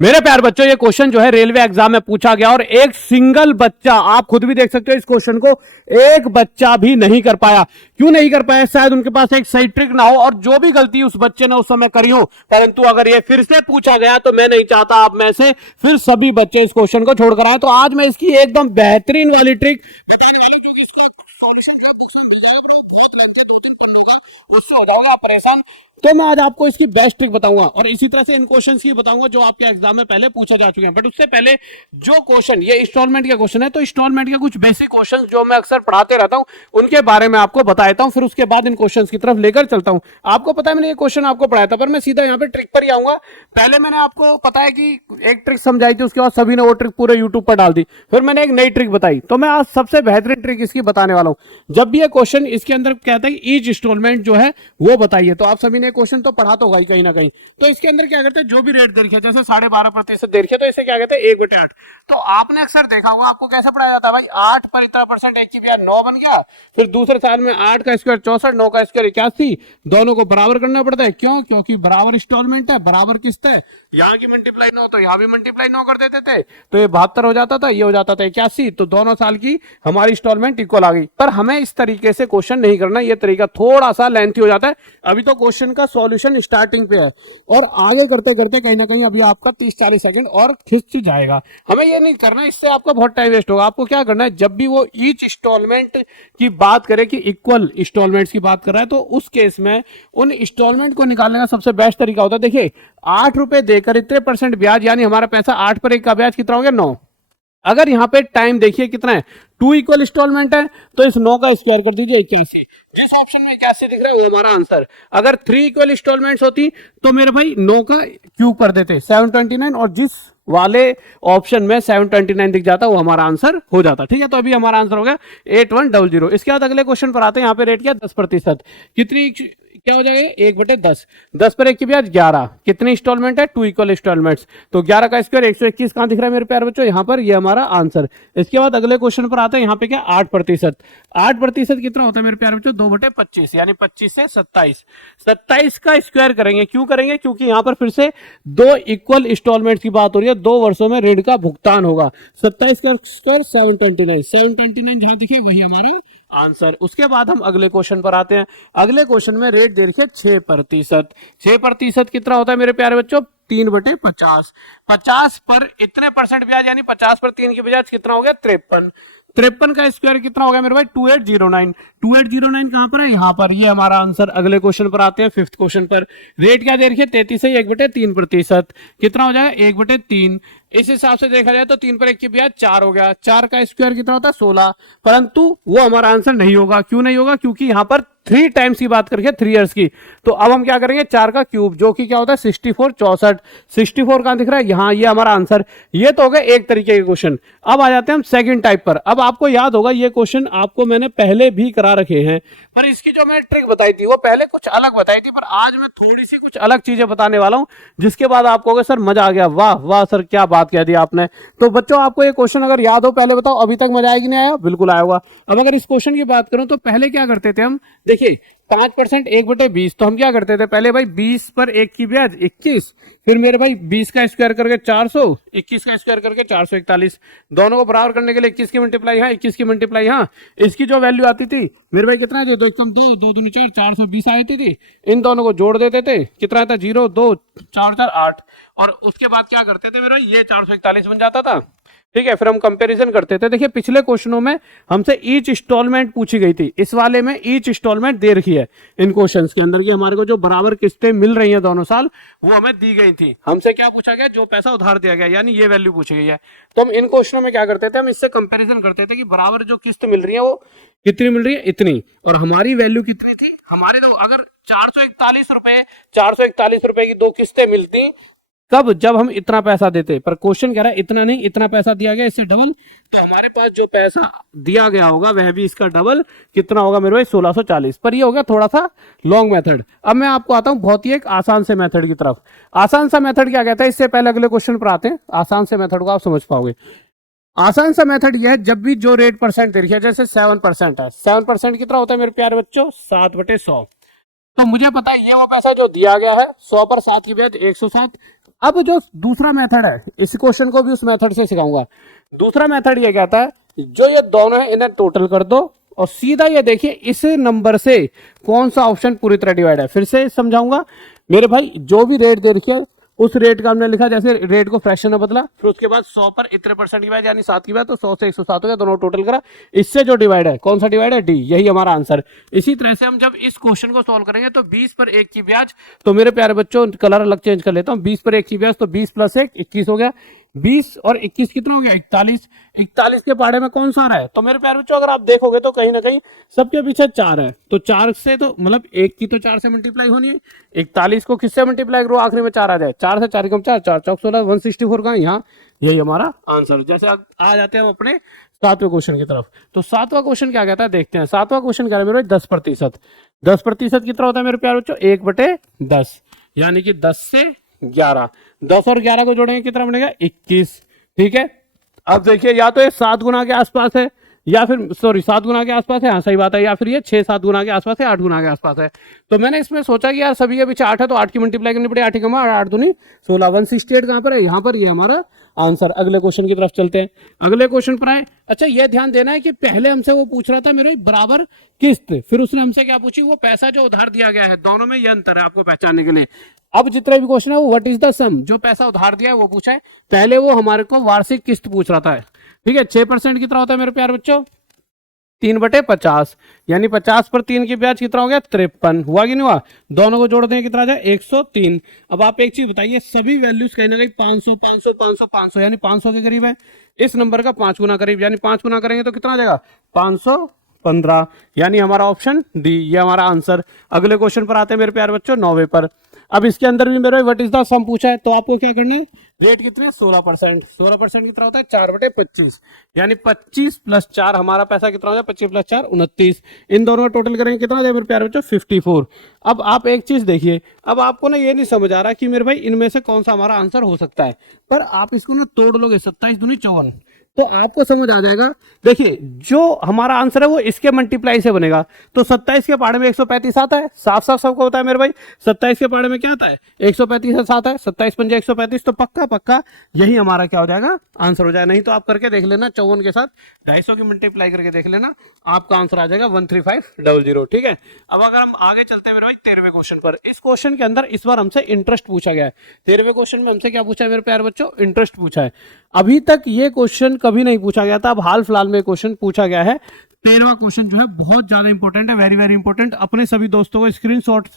मेरे प्यार बच्चों, ये क्वेश्चन जो है रेलवे एग्जाम में पूछा गया और एक सिंगल बच्चा, आप खुद भी देख सकते हो इस क्वेश्चन को, एक बच्चा भी नहीं कर पाया। क्यों नहीं कर पाया? शायद उनके पास एक सही ट्रिक ना हो और जो भी गलती उस बच्चे ने उस समय करी हो। परंतु अगर ये फिर से पूछा गया तो मैं नहीं चाहता आप में से फिर सभी बच्चे इस क्वेश्चन को छोड़कर आए। तो आज मैं इसकी एकदम बेहतरीन वाली ट्रिक बताने वाली हूं, क्योंकि इसका सॉल्यूशन जो बुक्स में मिल जाएगा, पर वो बहुत लेंथी है, 2-3 पन्नों का, उससे हो जाओगे आप परेशान। तो मैं आज आपको इसकी बेस्ट ट्रिक बताऊंगा और इसी तरह से इन क्वेश्चंस की बताऊंगा जो आपके एग्जाम में पहले पूछा जा चुके हैं। बट उससे पहले जो क्वेश्चन, ये इंस्टॉलमेंट का क्वेश्चन है, तो इंस्टॉलमेंट के कुछ बेसिक क्वेश्चन जो मैं अक्सर पढ़ाते रहता हूं उनके बारे में आपको बताता हूं, फिर उसके बाद इन क्वेश्चन की तरफ लेकर चलता हूं। आपको पता है मैंने ये क्वेश्चन आपको पढ़ाया था, पर मैं सीधा यहाँ पे ट्रिक पर ही आऊंगा। पहले मैंने आपको पता है कि एक ट्रिक समझाई थी, उसके बाद सभी ने वो ट्रिक पूरे यूट्यूब पर डाल दी, फिर मैंने एक नई ट्रिक बताई। तो मैं आज सबसे बेहतरीन ट्रिक इसकी बताने वाला हूं। जब भी ये क्वेश्चन इसके अंदर कहता है कि ईच इंस्टॉलमेंट जो है वो बताइए, तो आप सभी ने क्वेश्चन तो पढ़ा तो होगा ही कहीं ना कहीं। तो इसके अंदर क्या करते हैं, जो भी रेट दे रखी है, जैसे 12.5% दे रखी है, तो इसे क्या कहते हैं 1/8। तो आपने अक्सर देखा होगा, आपको कैसे पढ़ाया जाता है भाई, 8 पर इतना परसेंट, 1 की ब्याज 9 बन गया। फिर दूसरे साल में 8 का स्क्वायर 64, 9 का स्क्वायर 81, दोनों को बराबर करना पड़ता है। क्यों? क्योंकि बराबर इंस्टॉलमेंट है, बराबर किस्त है, यहाँ की मल्टीप्लाई 9 तो यहाँ भी मल्टीप्लाई 9 कर देते थे, तो ये 72 हो जाता था, ये हो जाता था 81, तो दोनों साल की हमारी इंस्टॉलमेंट इक्वल आ गई। पर हमें इस तरीके से क्वेश्चन नहीं करना, ये तरीका थोड़ा सा लेंथी हो जाता है। अभी तो क्वेश्चन का सॉल्यूशन स्टार्टिंग पे है और आगे करते करते कहीं ना कहीं अभी आपका 30-40 सेकंड और खिंच जाएगा। हमें ये नहीं करना, इससे आपका बहुत टाइम वेस्ट होगा। आपको क्या करना है, जब भी वो ईच इंस्टॉलमेंट की बात करे कि इक्वल इंस्टॉलमेंट्स की बात कर रहा है, तो उस केस में उन इंस्टॉलमेंट को निकालने का सबसे बेस्ट तरीका होता है, देखिए 8 रुपए देकर इतने परसेंट ब्याज, यानी हमारा पैसा 8 पर 1 का ब्याज कितना हो गया 9। अगर यहाँ पे टाइम देखिए कितना है, 2 इक्वल इंस्टॉलमेंट है, तो इस 9 का स्क्वायर कर दीजिए 81। जिस ऑप्शन में 81 दिख रहा है वो हमारा आंसर। अगर 3 इक्वल इंस्टॉलमेंट्स होती तो मेरे भाई 9 का क्यूब कर देते 729, और जिस वाले ऑप्शन में 729 दिख जाता वो हमारा आंसर हो जाता। ठीक है, तो अभी हमारा आंसर हो गया 8100। इसके बाद अगले क्वेश्चन पर आते हैं। यहाँ पे रेट क्या 10%, कितनी क्या हो जाएगा 1/10, 10 पर 1 की ब्याज 11, कितनी इंस्टॉलमेंट है 2 इक्वल इंस्टॉलमेंट्स, तो 11 का स्क्वायर 121 कहां दिख रहा है मेरे प्यारे बच्चों, यहाँ पर, ये हमारा आंसर। इसके बाद अगले क्वेश्चन पर आते हैं। यहाँ पे क्या 8%, 8% कितना होता है मेरे प्यारे बच्चों 2/25, यानी 25 से 27, 27 का स्क्वायर करेंगे। क्यों करेंगे? क्योंकि यहाँ पर फिर से 2 इक्वल इंस्टॉलमेंट्स की बात हो रही है, 2 वर्षों में ऋण का भुगतान होगा। 27 का स्क्वायर 729, 729 जहां दिखे वही हमारा आंसर। उसके बाद हम अगले क्वेश्चन पर आते हैं। अगले क्वेश्चन में रेट दे रखिए 6%, 6% कितना होता है मेरे प्यारे बच्चों 3/50, 50 पर इतने परसेंट ब्याज, यानी 50 पर 3 की ब्याज कितना हो गया 53, 53 का स्क्वायर कितना हो गया मेरे भाई 2809, 2809 कहां पर है, यहाँ पर, ये हमारा आंसर। अगले क्वेश्चन पर आते हैं, फिफ्थ क्वेश्चन पर। रेट क्या दे रखिए 33 से 1/3%, कितना हो जाएगा 1/3। इस हिसाब से देखा जाए तो 3 पर 1 की ब्याज 4 हो गया, 4 का स्क्वायर कितना होता है 16, परंतु वो हमारा आंसर नहीं होगा। क्यों नहीं होगा? क्योंकि यहाँ पर 3 टाइम्स की बात करके 3 इयर्स की। तो अब हम क्या करेंगे 4 का क्यूब, जो कि क्या होता है 64, 64, 64 कहां दिख रहा है यहाँ, ये हमारा आंसर। ये तो हो गया एक तरीके के क्वेश्चन। अब आ जाते हैं हम सेकंड टाइप पर। अब आपको याद होगा ये क्वेश्चन आपको मैंने पहले भी करा रखे हैं, पर इसकी जो मैंने ट्रिक बताई थी वो पहले कुछ अलग बताई थी, पर आज मैं थोड़ी सी कुछ अलग चीजें बताने वाला हूं, जिसके बाद आपको कहोगे सर मजा आ गया, वाह वाह सर क्या बात कह दी आपने। तो बच्चों आपको ये क्वेश्चन अगर याद हो पहले बताओ, अभी तक मजा आया कि नहीं आया? बिल्कुल आया होगा। अब अगर इस क्वेश्चन की बात करूं तो पहले क्या करते थे हम, देखिए 5% 1/20, तो हम क्या करते थे पहले भाई 20 पर 1 की ब्याज 21, फिर मेरे भाई 20 का स्क्वायर करके 400, 21 का स्क्वायर करके 441, दोनों को बराबर करने के लिए 21 की मल्टीप्लाई यहाँ, 21 की मल्टीप्लाई यहाँ, इसकी जो वैल्यू आती थी मेरे भाई कितना है, 2 एकम 2, 2 दूनी 4, 420 आती थी। इन दोनों को जोड़ देते थे, कितना आता 0, 2, 4, 4, 8, और उसके बाद क्या करते थे मेरे भाई ये 441 बन जाता था। ठीक है, फिर हम कंपैरिजन करते थे। देखिए पिछले क्वेश्चनों में हमसे ईच इंस्टॉलमेंट पूछी गई थी, इस वाले में ईच इंस्टॉलमेंट दे रखी है इन क्वेश्चंस के अंदर, कि हमारे को जो बराबर किस्तें मिल रही हैं दोनों साल वो हमें दी गई थी। हमसे क्या पूछा गया, जो पैसा उधार दिया गया, यानी ये वैल्यू पूछी गई है। तो हम इन क्वेश्चनों में क्या करते थे, हम इससे कंपेरिजन करते थे कि बराबर जो किस्त मिल रही है वो कितनी मिल रही है, इतनी, और हमारी वैल्यू कितनी थी, हमारी तो अगर 441 रुपए की 2 किस्तें मिलती, कब, जब हम इतना पैसा देते। पर क्वेश्चन कह रहा है इतना नहीं, इतना पैसा दिया गया इससे डबल, तो हमारे पास जो पैसा दिया गया होगा वह भी इसका डबल, कितना होगा मेरे भाई 1640। पर ये हो गया थोड़ा सा लॉन्ग मेथड। अब मैं आपको आता हूं बहुत ही एक आसान से मेथड की तरफ। आसान सा मेथड क्या कहता है, इससे पहले अगले क्वेश्चन पर आते हैं। आसान से मेथड को आप समझ पाओगे। आसान सा मेथड यह है, जब भी जो रेट परसेंट दे रखी है, जैसे 7% है, 7% कितना होता है मेरे प्यारे बच्चों 7/100। तो मुझे पता है ये वो पैसा जो दिया गया है, 100 पर 7 की ब्याज 107, अब जो दूसरा मेथड है, इस क्वेश्चन को भी उस मेथड से सिखाऊंगा। दूसरा मेथड ये कहता है जो ये दोनों है इन्हें टोटल कर दो और सीधा ये देखिए इस नंबर से कौन सा ऑप्शन पूरी तरह डिवाइड है। फिर से समझाऊंगा मेरे भाई, जो भी रेट दे रखी है उस रेट का हमने लिखा, जैसे रेट को फ्रैक्शन में बदला, फिर उसके बाद 100 पर इतने परसेंट की बात यानी 7 की बात, तो 100 से 107 हो गया, दोनों टोटल करा, इससे जो डिवाइड है कौन सा डिवाइड है, डी, यही हमारा आंसर। इसी तरह से हम जब इस क्वेश्चन को सॉल्व करेंगे तो 20 पर 1 की ब्याज, तो मेरे प्यारे बच्चों कलर अलग चेंज कर लेता हूँ, 20 पर 1 की ब्याज तो 20 प्लस 1 21 हो गया, 20 और 21 कितना हो गया 41, 41 के पहाड़े में कौन सा आ रहा है, तो मेरे प्यारे बच्चों अगर आप देखोगे तो कहीं ना कहीं सबके पीछे 4 है, तो 4 से तो मतलब 1 की तो 4 से मल्टीप्लाई होनी है, 41 को किससे मल्टीप्लाई करो आखिरी में 4 आ जाए, 4 से 4 कम 4, 4 चौक 16, 164 का यहाँ, यही हमारा आंसर। जैसे आ जाते हैं हम अपने 7वें क्वेश्चन की तरफ। तो 7वां क्वेश्चन क्या कहता है देखते हैं। 7वां क्वेश्चन क्या है मेरे 10%। 10% कितना होता है मेरे प्यारे बच्चों 1/10, यानी कि 10 से 11, 10 और 11 को जोड़ेंगे कितना बनेगा 21। ठीक है, अब देखिए या तो ये 7 गुना के आसपास है या फिर सॉरी 7 गुना के आसपास है, हाँ सही बात है, या फिर ये 6-7 गुना के आसपास है, 8 गुना के आसपास है। तो मैंने इसमें सोचा कि यार सभी के पीछे 8 है तो 8 की मल्टीप्लाई करनी पड़ेगी, 8 ही कमा 8 दूनी 16, 168 कहाँ पर है, यहाँ पर, ये हमारा आंसर। अगले क्वेश्चन की तरफ चलते हैं। अगले क्वेश्चन पर आए। अच्छा ये ध्यान देना है कि पहले हमसे वो पूछ रहा था मेरे बराबर किस्त, फिर उसने हमसे क्या पूछी, वो पैसा जो उधार दिया गया है, दोनों में ये अंतर है आपको पहचानने के लिए। अब जितने भी क्वेश्चन है वो व्हाट इज द सम, जो पैसा उधार दिया है वो पूछा है, पहले वो हमारे को वार्षिक किस्त पूछ रहा था। ठीक है, 6% कितना होता है मेरे प्यारे बच्चों 3/50, यानी 50 पर 3 की ब्याज कितना हो गया 53, हुआ कि नहीं हुआ, दोनों को जोड़ दें कितना आ जाए 103। अब आप एक चीज बताइए, सभी वैल्यूज कहीं ना कहीं 500 500 500 500 यानी 500 के करीब है, इस नंबर का 5 गुना करीब, यानी 5 गुना करेंगे तो कितना आ जाएगा 515, यानी हमारा ऑप्शन डी, ये हमारा आंसर। अगले क्वेश्चन पर आते हैं मेरे प्यारे बच्चों 9वें पर। अब इसके अंदर भी मेरे व्हाट इज द सम पूछा है, तो आपको क्या करना है, रेट कितने 16%, 16% कितना होता है 4/25, यानी 25 प्लस 4 हमारा पैसा कितना हो जाए 25 प्लस 4 29, इन दोनों का टोटल करेंगे कितना हो जाए मेरे प्यारे बच्चों 54। अब आप एक चीज देखिए, अब आपको ना ये नहीं समझ आ रहा कि मेरे भाई इनमें से कौन सा हमारा आंसर हो सकता है, पर आप इसको ना तोड़ लोगे 27 दूनी 54 तो आपको समझ आ जाएगा। देखिए जो हमारा आंसर है वो इसके मल्टीप्लाई से बनेगा, तो 27 के पहाड़े में 135 आता है, साफ साफ सबको होता है मेरे भाई, 27 के पहाड़े में क्या आता है 135 से 7 है, 27 पंजे 135, तो पक्का पक्का यही हमारा क्या हो जाएगा आंसर हो जाएगा। नहीं तो आप करके देख लेना 54 के साथ 250 की मल्टीप्लाई करके देख लेना, आपका आंसर आ जाएगा 13500। ठीक है, अब अगर हम आगे चलते हैं मेरे भाई 13वें क्वेश्चन पर। इस क्वेश्चन के अंदर इस बार हमसे इंटरेस्ट पूछा गया है। 13वें क्वेश्चन में हमसे क्या पूछा है मेरे प्यारे बच्चों, इंटरेस्ट पूछा है। अभी तक ये क्वेश्चन कभी नहीं पूछा गया था, अब हाल फिलहाल में क्वेश्चन पूछा गया है। 13वां क्वेश्चन जो है बहुत ज्यादा इंपॉर्टेंट है, वेरी वेरी इंपॉर्टेंट। अपने सभी दोस्तों को स्क्रीनशॉट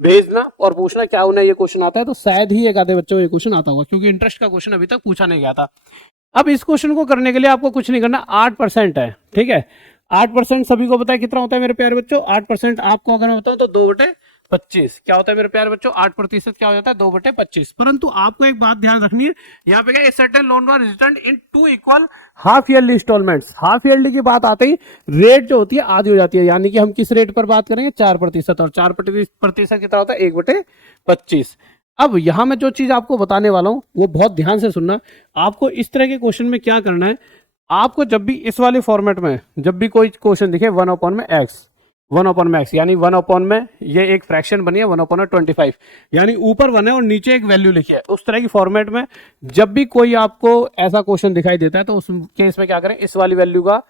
भेजना और पूछना क्या उन्हें ये क्वेश्चन आता है, तो शायद ही एक आधे बच्चों को ये क्वेश्चन आता होगा, क्योंकि इंटरेस्ट का क्वेश्चन अभी तक पूछा नहीं गया था। अब इस क्वेश्चन को करने के लिए आपको कुछ नहीं करना, 8% है। ठीक है, 8% सभी को पता है कितना होता है मेरे प्यारे बच्चों, 8% आपको अगर मैं बताऊं तो 2/25 क्या होता है मेरे प्यारे बच्चों, 8% क्या हो जाता है 2/25। परंतु आपको एक बात ध्यान रखनी है, यहाँ पे क्या certain loan was return in 2 equal half yearly instalments. Half yearly की बात आते ही रेट जो होती है आधी हो जाती है, यानी कि हम किस रेट पर बात करेंगे 4%, और 4% कितना होता है 1/25। अब यहां मैं जो चीज आपको बताने वाला हूं वो बहुत ध्यान से सुनना। आपको इस तरह के क्वेश्चन में क्या करना है, आपको जब भी इस वाले फॉर्मेट में जब भी कोई क्वेश्चन दिखे 1/x 1/x, यानी 1/ में ये एक फ्रैक्शन बनी है 1/25, यानी ऊपर 1 है और नीचे एक वैल्यू लिखी है, उस तरह की फॉर्मेट में जब भी कोई आपको ऐसा क्वेश्चन दिखाई देता है तो उस केस में क्या करें, इस वाली वैल्यू का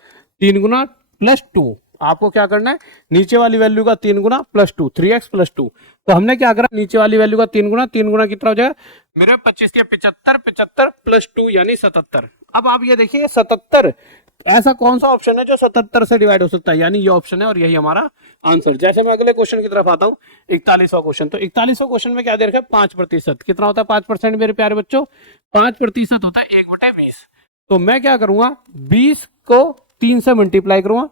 3 गुना +2, आपको क्या करना है नीचे वाली वैल्यू का 3 गुना +2, 3x + 2। तो हमने क्या करा, नीचे वाली वैल्यू का 3 गुना कितना हो जाएगा मेरे 25 के 75, 75 + 2 यानी 77। अब आप ये देखिए 77, ऐसा कौन सा ऑप्शन है जो 77 से डिवाइड हो सकता है, यानी ये ऑप्शन है और यही हमारा आंसर। जैसे मैं अगले क्वेश्चन की तरफ आता हूँ 41वां क्वेश्चन। तो 41वां क्वेश्चन में क्या दे रखा है 5%, कितना होता है 5% मेरे प्यारे बच्चों, 5% होता है 1/20। तो मैं क्या करूंगा 20 को 3 से मल्टीप्लाई करूंगा,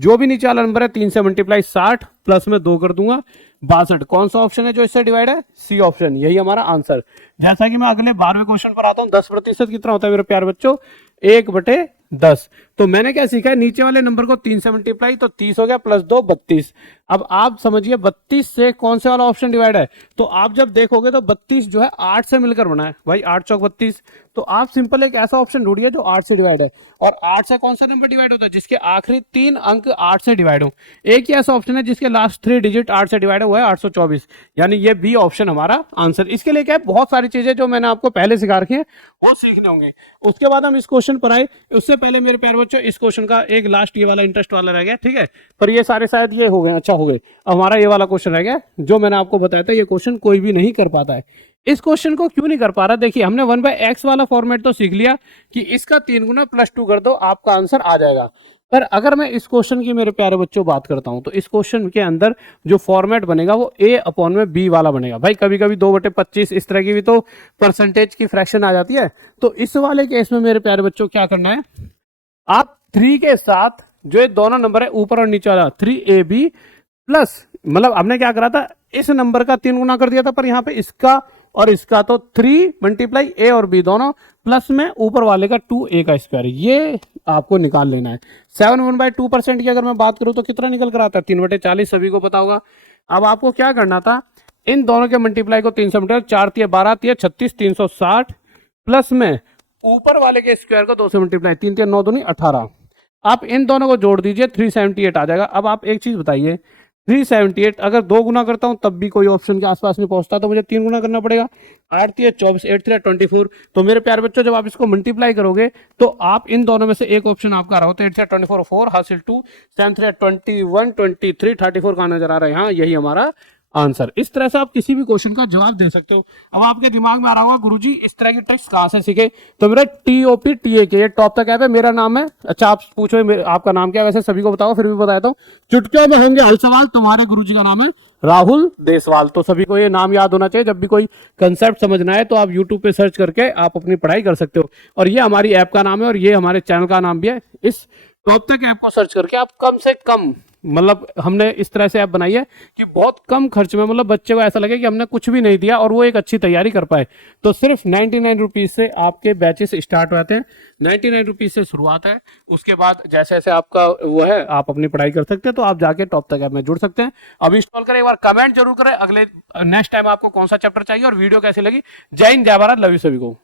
जो भी नीचे वाला नंबर है 3 से मल्टीप्लाई 60 प्लस में 2 कर दूंगा 62। कौन सा ऑप्शन है जो इससे डिवाइड है, सी ऑप्शन, यही हमारा आंसर। जैसा कि मैं अगले 12वें क्वेश्चन पर आता हूं 10% कितना होता है मेरे प्यारे बच्चों 1/10। तो मैंने क्या सीखा है, नीचे वाले नंबर को 3 से मल्टीप्लाई, तो 30 हो गया, प्लस 2 32। अब आप समझिए 32 से कौन से वाला ऑप्शन डिवाइड है, तो आप जब देखोगे तो 32 जो है 8 से मिलकर बना है भाई, 8 चौक 32। तो आप सिंपल एक ऐसा ऑप्शन ढूंढिए जो 8 से डिवाइड है, और 8 से कौन सा नंबर डिवाइड होता है, जिसके आखिरी 3 अंक 8 से डिवाइड हो। एक ही ऐसा ऑप्शन है जिसके लास्ट 3 डिजिट 8 से डिवाइड हुआ है, 824, यानी ये बी ऑप्शन हमारा आंसर। इसके लिए क्या है, बहुत सारी चीजें जो मैंने आपको पहले सिखा रखी है वो सीखने होंगे। उसके बाद हम इस क्वेश्चन पर आए, उससे पहले मेरे प्यारे बच्चों इस क्वेश्चन का एक लास्ट ये वाला इंटरेस्ट वाला रह गया, ठीक है, पर ये सारे शायद ये हो गए, अच्छा हो गए। अब हमारा ये वाला क्वेश्चन रह गया जो मैंने आपको बताया था, ये क्वेश्चन कोई भी नहीं कर पाता है। इस क्वेश्चन को क्यों नहीं कर पा रहा, देखिए हमने 1/x वाला फॉर्मेट तो सीख लिया कि इसका 3 गुना +2 कर दो आपका आंसर आ जाएगा। पर अगर मैं इस क्वेश्चन की मेरे प्यारे बच्चों बात करता हूं, तो इस क्वेश्चन के अंदर जो फॉर्मेट बनेगा वो a/b वाला बनेगा भाई। कभी कभी 2/25 इस तरह की भी तो परसेंटेज की फ्रैक्शन आ जाती है। तो इस वाले केस में मेरे प्यारे बच्चों क्या करना है, आप 3 के साथ जो ये दोनों नंबर है ऊपर और नीचे वाला 3ab प्लस, मतलब हमने क्या करा था, इस नंबर का 3 गुना कर दिया था, पर यहाँ पे इसका और इसका, तो 3 मल्टीप्लाई a और b दोनों, प्लस में ऊपर वाले का 2a का स्क्वायर, ये आपको निकाल लेना है। 7/2% की अगर मैं बात करूं तो कितना निकल कर आता है, 3/40, सभी को पता होगा। अब आपको क्या करना था, इन दोनों के मल्टीप्लाई को 3 से मल्टीप्लाई, 4 × 12 = 36, 360, प्लस में ऊपर वाले के स्क्वायर को 2 से मल्टीप्लाई, 3 × 9 = 18। आप इन दोनों को जोड़ दीजिए, 378 आ जाएगा। अब आप एक चीज बताइए, 378 अगर 2 गुना करता हूं तब भी कोई ऑप्शन के आसपास नहीं पहुंचता, तो मुझे 3 गुना करना पड़ेगा। 8 × 24, 8 × 24। तो मेरे प्यारे बच्चों जब आप इसको मल्टीप्लाई करोगे तो आप इन दोनों में से एक ऑप्शन आपका रहा हो, तो 8 × 24 4 हासिल 2, 7 × 21 23, 34 का नजर आ रहा है, हाँ यही हमारा आंसर। इस तरह से आप किसी भी क्वेश्चन का जवाब दे सकते हो। अब आपके दिमाग में आ रहा होगा गुरुजी इस तरह की ट्रिक्स कहां से सीखे, तो मेरा TOPTAK ये टॉप तक ऐप है, मेरा नाम है। अच्छा आप पूछो आपका नाम क्या है, वैसे सभी को बताओ, फिर भी बताता हूँ। चुटकियों में होंगे हल सवाल, तुम्हारे गुरुजी का नाम है राहुल देसवाल। तो सभी को ये नाम याद होना चाहिए, जब भी कोई कंसेप्ट समझना है तो आप यूट्यूब पे सर्च करके आप अपनी पढ़ाई कर सकते हो। और ये हमारी ऐप का नाम है और ये हमारे चैनल का नाम भी है। इस टॉप तक ऐप को सर्च करके आप कम से कम, मतलब हमने इस तरह से ऐप बनाई है कि बहुत कम खर्च में, मतलब बच्चे को ऐसा लगे कि हमने कुछ भी नहीं दिया और वो एक अच्छी तैयारी कर पाए। तो सिर्फ 99 रुपीज से आपके बैचेस स्टार्ट होते हैं, 99 रुपीज से शुरुआत है। उसके बाद जैसे जैसे आपका वो है आप अपनी पढ़ाई कर सकते हैं, तो आप जाके टॉप तक ऐप में जुड़ सकते हैं। अभी इंस्टॉल करें, एक बार कमेंट जरूर करें अगले नेक्स्ट टाइम आपको कौन सा चैप्टर चाहिए और वीडियो कैसी लगी। जय हिंद, जय भारत, लव यू सभी को।